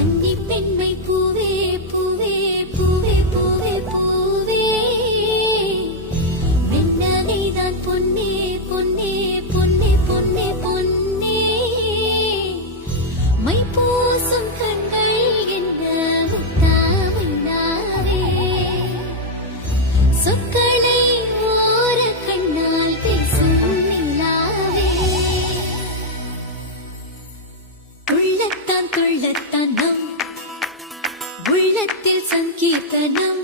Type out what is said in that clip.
கன்னி பெண்மை பூவே பூவே பூவே பூவே பூவே வெண்ணகைதான் பொன்னே பொன்னே பொன்னே பொன்னே பொன்னே மை பூசும் கண்கள் என்ன முத்தாமைனாவே சொற்களை ஓர கண்ணால் பேசும் நிலாவே உள்ளத்தான் துள்ளத்தான் நம் உள்ளத்தில் சங்கீர்த்தனம்